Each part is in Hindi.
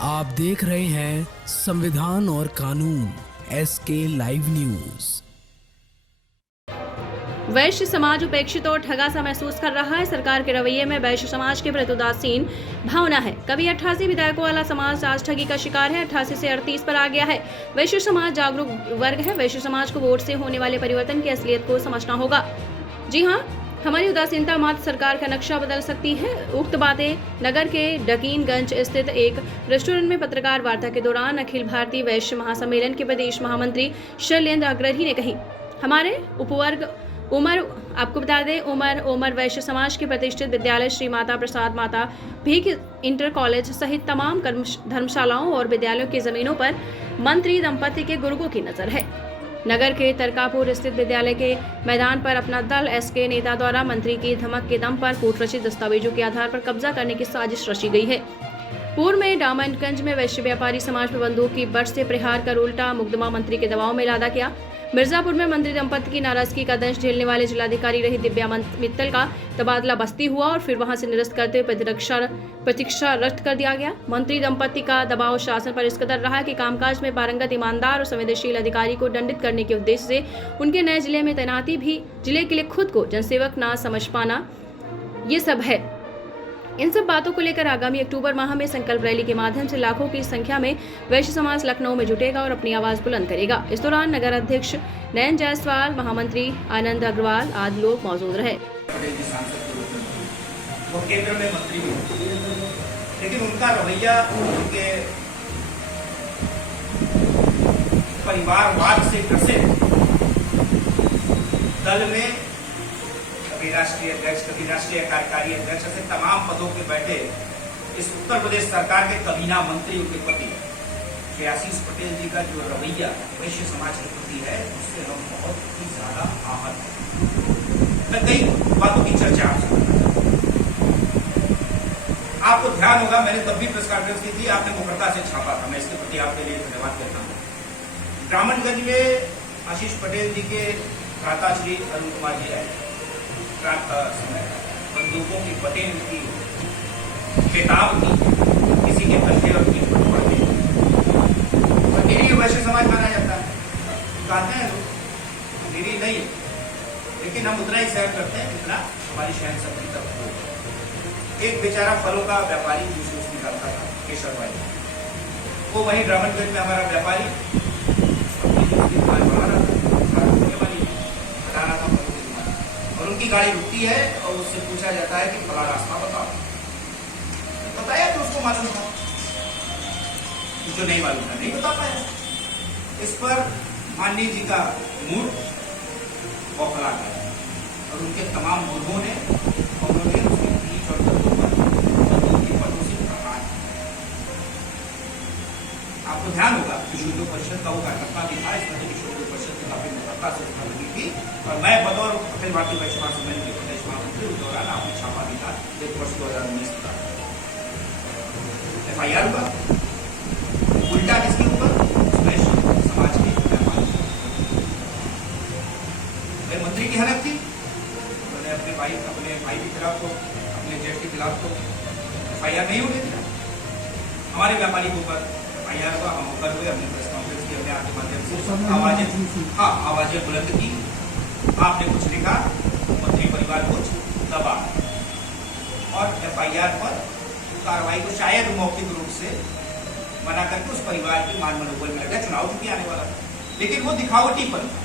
आप देख रहे हैं संविधान और कानून SK लाइव न्यूज। वैश्य समाज उपेक्षित और ठगा सा महसूस कर रहा है। सरकार के रवैये में वैश्य समाज के प्रति उदासीन भावना है। कभी 88 विधायकों वाला समाज आज ठगी का शिकार है। 88 से 38 पर आ गया है। वैश्य समाज जागरूक वर्ग है। वैश्य समाज को वोट से होने वाले परिवर्तन की असलियत को समझना होगा। जी हाँ, हमारी उदासीनता मात्र सरकार का नक्शा बदल सकती है। उक्त बातें नगर के डकीनगंज स्थित एक रेस्टोरेंट में पत्रकार वार्ता के दौरान अखिल भारतीय वैश्य महासम्मेलन के प्रदेश महामंत्री शैलेंद्र अग्रही ने कही। हमारे उपवर्ग उमर आपको बता दें, उमर वैश्य समाज के प्रतिष्ठित विद्यालय श्री माता प्रसाद माता भीख इंटर कॉलेज सहित तमाम धर्मशालाओं और विद्यालयों की जमीनों पर मंत्री दंपति के गुर्गों की नजर है। नगर के तरकापुर स्थित विद्यालय के मैदान पर अपना दल SK नेता द्वारा मंत्री की धमक के दम पर कूट रचित दस्तावेजों के आधार पर कब्जा करने की साजिश रची गई है। पूर्व में डायमंडगंज में वैश्य व्यापारी समाज पर बंदूक की बट से प्रहार कर उल्टा मुकदमा मंत्री के दबाव में लादा गया। मिर्जापुर में मंत्री दंपति की नाराजगी का दंश झेलने वाले जिलाधिकारी रही दिव्या मित्तल का तबादला बस्ती हुआ और फिर वहां से निरस्त करते हुए प्रतीक्षा रद्द कर दिया गया। मंत्री दंपति का दबाव शासन पर इस कदर रहा कि कामकाज में पारंगत, ईमानदार और संवेदनशील अधिकारी को दंडित करने के उद्देश्य से उनके नए जिले में तैनाती भी जिले के लिए खुद को जनसेवक ना समझ पाना, ये सब है। इन सब बातों को लेकर आगामी अक्टूबर माह में संकल्प रैली के माध्यम से लाखों की संख्या में वैश्य समाज लखनऊ में जुटेगा और अपनी आवाज बुलंद करेगा। इस दौरान नगर अध्यक्ष नयन जायसवाल, महामंत्री आनंद अग्रवाल आदि लोग मौजूद रहे। वो केंद्र में मंत्री भी, लेकिन उनका रवैया उनके परिवारवाद से ग्रसित दल में कभी राष्ट्रीय अध्यक्ष, कभी राष्ट्रीय कार्यकारी अध्यक्ष, ऐसे तमाम पदों पे बैठे इस उत्तर प्रदेश सरकार के कबीना मंत्री उनके पति श्री आशीष पटेल जी का जो रवैया वैश्य समाज के प्रति है, उससे हम बहुत ही ज्यादा आहत हैं। मैं कई बातों की चर्चा आपसे करना चाहता हूं। आपको ध्यान होगा, मैंने तब भी प्रेस कॉन्फ्रेंस की थी, आपने मुखरता से छापा था, मैं इसके प्रति आपके लिए धन्यवाद करता हूँ। डायमंडगंज में आशीष पटेल जी के भ्राता श्री अरुण कुमार जी आए। रात का समय, बंदूकों की बटें की बेताब की किसी के बच्चे और की पड़ गई। निरीह वैश्य समाज माना जाता है, कहते हैं लोग निरीह नहीं, लेकिन हम उतना ही सहन करते हैं जितना हमारी सहन शक्ति तक हो। एक बेचारा फलों का व्यापारी जूस निकालता था, केशर भाई, वो वही डायमंडगंज में हमारा व्यापारी उनकी गाड़ी रुकती है और उससे पूछा जाता है कि फला रास्ता बताओ। बताया तो उसको मालूम था, जो नहीं मालूम था नहीं बता पाया। इस पर माननीय जी का मूड बौखला गया और उनके तमाम गुरुओं ने उन्होंने उसके बीच और गद्दों पर बंदूक की पटों से प्रहार। आपको ध्यान होगा, विश्व परिषद का वो कार्यकर्ता भी था, इस वजह विश्व परिषद की काफी मुखरता से उसका लगी थी और मैं बतौर अखिल भारतीय वैश्य महासम्मेलन के प्रदेश महामंत्री उस दौरान आपने छापा भी था, एक वर्ष 2019 का FIR हुआ। उल्टा किसके ऊपर? वैश्य समाज के व्यापारी। मंत्री की हलक थी, उन्होंने अपने भाई के खिलाफ तो, अपने जेठ के खिलाफ तो FIR नहीं होने दिया। हमारे व्यापारी के ऊपर FIR हुआ, हम ऊपर हुए, हमने प्रेस कॉन्फ्रेंस की, हमने आपके माध्यम से आवाजें बुलंद की। आपने कुछ लिखा, मंत्री परिवार कुछ दबा और FIR पर कार्रवाई को शायद मौखिक रूप से मना करके उस परिवार की मान मनोबल में लगा। चुनाव चुकी आने वाला, लेकिन वो दिखावटी पर था।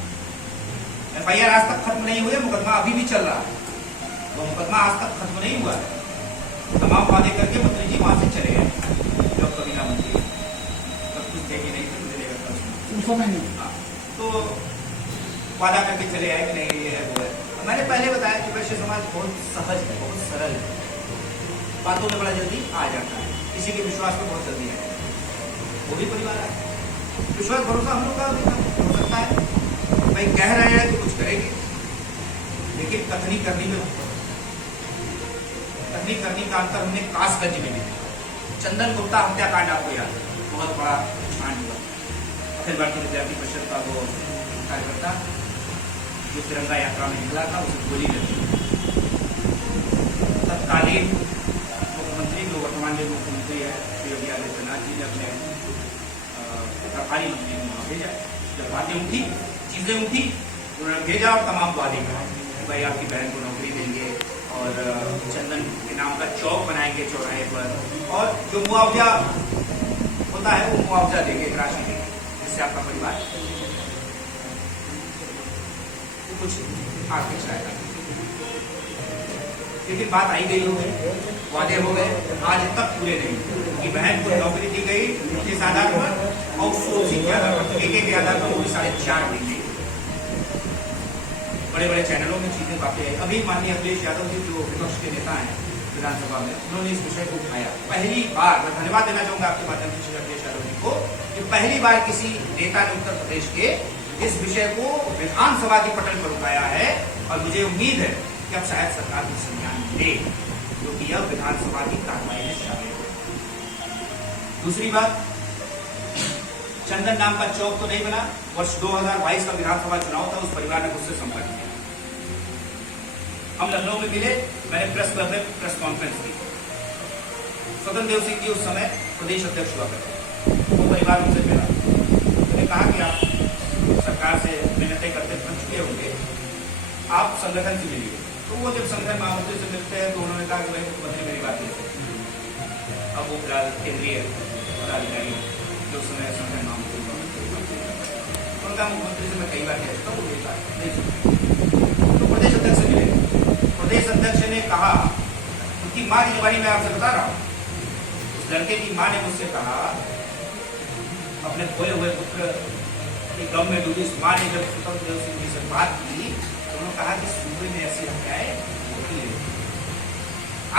FIR आज तक खत्म नहीं हुआ, मुकदमा अभी भी चल रहा है। वो मुकदमा आज तक खत्म नहीं हुआ है। तमाम वादे करके मंत्री जी वहां से चले गए, जब कबीना मंत्री सब कुछ देखे नहीं थे, मुझे लेकर तो वादा करके चले आए कि नहीं ये है वो है। मैंने पहले बताया कि वैश्य समाज बहुत सहज है, बहुत सरल है, बातों में बड़ा जल्दी आ जाता है, किसी के विश्वास में बहुत जल्दी है। वो भी परिवार है, विश्वास भरोसा हम लोग का भी हो सकता है। भाई कह रहे हैं कि कुछ करेंगे, लेकिन कथनी करनी में कथनी करनी का अंतर हमने कासगंज में देखा। चंदन गुप्ता हत्याकांड आपको याद है, बहुत बड़ा कांड हुआ। अखिल भारतीय विद्यार्थी परिषद का वो कार्यकर्ता जो तिरंगा यात्रा में निकला था, उसे गोली लगी। तत्कालीन मुख्यमंत्री, जो वर्तमान में मुख्यमंत्री है, योगी आदित्यनाथ जी ने जब बातें उठी, चीजें उठी, उन्होंने भेजा और तमाम वादे कराए कि भाई आपकी बहन को नौकरी देंगे और चंदन के नाम का चौक बनाएंगे चौराहे पर, और जो मुआवजा होता है वो मुआवजा देंगे, एक राशि देंगे, जिससे आपका परिवार कुछ आर्थिक सहायता। लेकिन बात आई गई हो गई, वादे हो गए, आज तक पूरे नहीं। कि बहन को नौकरी दी गई किस आधार पर, आउटसोर्सिंग के आधार पर, ठेके के आधार पर, वो भी 4.5 दी गई। बड़े बड़े चैनलों में चीजें बातें आई। अभी माननीय अखिलेश यादव जी जो विपक्ष के नेता हैं विधानसभा में, उन्होंने इस विषय को उठाया। पहली बार मैं धन्यवाद देना चाहूंगा आपके माध्यम से श्री अखिलेश यादव जी को, कि पहली बार किसी नेता ने उत्तर प्रदेश के इस विषय को विधानसभा के पटल पर उठाया है, और मुझे उम्मीद है कि अब शायद सरकार भी संज्ञान ले, क्योंकि यह विधानसभा की कार्रवाई में शामिल है। दूसरी बात, चंदन नाम का चौक तो नहीं बना। वर्ष 2022 का विधानसभा चुनाव था, उस परिवार ने मुझसे संपर्क किया, हम लखनऊ में मिले, मैंने प्रेस क्लब में प्रेस कॉन्फ्रेंस की। स्वतंत्र देव सिंह जी उस समय प्रदेश अध्यक्ष हुआ करते, वो परिवार मुझसे मिला। मैंने कहा कि आप सरकार से मिलते करते बन चुके होंगे, आप संगठन से मिलिए। तो वो जब संगठन महामंत्री से मिलते हैं तो उन्होंने कहा कि भाई मुख्यमंत्री मेरी बात नहीं। अब वो फिलहाल केंद्रीय पदाधिकारी जो समय संगठन महामंत्री उनका मुख्यमंत्री से मैं कई बार कह चुका हूँ, वो मेरी बात नहीं सुनते। तो प्रदेश अध्यक्ष से मिले, प्रदेश अध्यक्ष ने कहा, उनकी माँ की जबानी मैं आपसे बता रहा हूँ, उस लड़के की माँ ने मुझसे कहा, अपने खोए हुए पुत्र की गम में डूबी इस माँ ने जब स्वतंत्र देव सिंह जी से बात की, तो उन्होंने कहा कि सूबे में ऐसी हत्याएं होती है।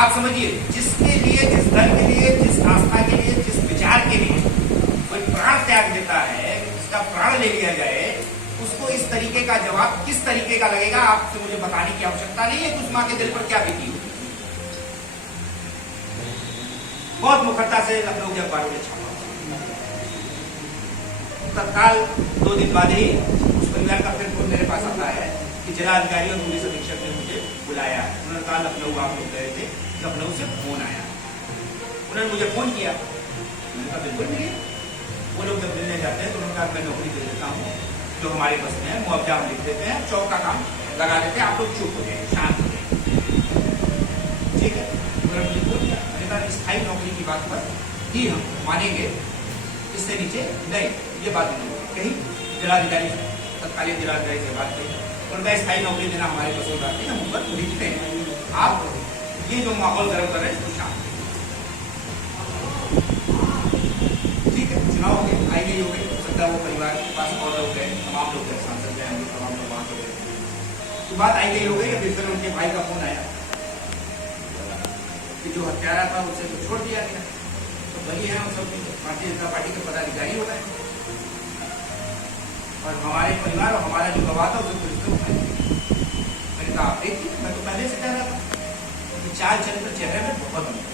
आप समझिए, जिसके लिए, जिस दल के लिए, जिस आस्था के लिए, जिस विचार के लिए कोई प्राण त्याग देता है, जिसका प्राण ले लिया जाए, उसको इस तरीके का जवाब किस तरीके का लगेगा, आपसे मुझे बताने की आवश्यकता नहीं है कि उस माँ के दिल पर क्या बीती होगी। बहुत मुखरता से लखनऊ के अखबारों ने छापा। तत्काल 2 दिन बाद ही उस परिवार का फिर फोन मेरे पास आता है कि जिलाधिकारी और पुलिस अधीक्षक ने मुझे बुलाया है। उन्होंने कहा लखनऊ आप लोग गए थे, लखनऊ से फोन आया। उन्होंने मुझे फोन किया, मैंने कहा बिल्कुल मिलिए। वो लोग जब मिलने जाते हैं तो उन्होंने कहा मैं नौकरी दे देता हूँ, जो हमारे बस में है, मुआवजा हम लिख देते हैं, चौक का काम लगा देते हैं, आप लोग चुप हो जाए, शांत हो जाए, ठीक है। उन्होंने मुझे फोन किया, मैंने कहा स्थायी नौकरी की बात पर ही हम मानेंगे, इससे नीचे नहीं, ये बात नहीं होगी। कहीं जिलाधिकारी तत्कालीन जिलाधिकारी से बात कही, उनका स्थायी नौकरी देना हमारे बस में बात नहीं, हम ऊपर लिखते हैं, आप ये जो माहौल गर्म कर रहे हैं इसको शांत, ठीक है। चुनाव हो गए, आई गई हो गई, सकता वो परिवार के पास और लोग गए, तमाम लोग गए, सांसद गए, तमाम लोग वहां गए, तो बात आई गई हो गई। अभी फिर उनके भाई का फोन आया कि जो हत्यारा था उसे तो छोड़ दिया गया, तो वही है हम सब भारतीय जनता पार्टी के पदाधिकारी हो गए, और हमारे परिवार और हमारा जो गवाह था उसे पुलिस ने उठाया। मैंने कहा आप देखिए, मैं तो पहले से कह रहा था कि चाल चरित्र चेहरे में बहुत अंतर है।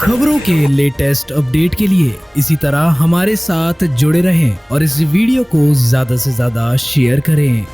खबरों के लेटेस्ट अपडेट के लिए इसी तरह हमारे साथ जुड़े रहें और इस वीडियो को ज्यादा से ज्यादा शेयर करें।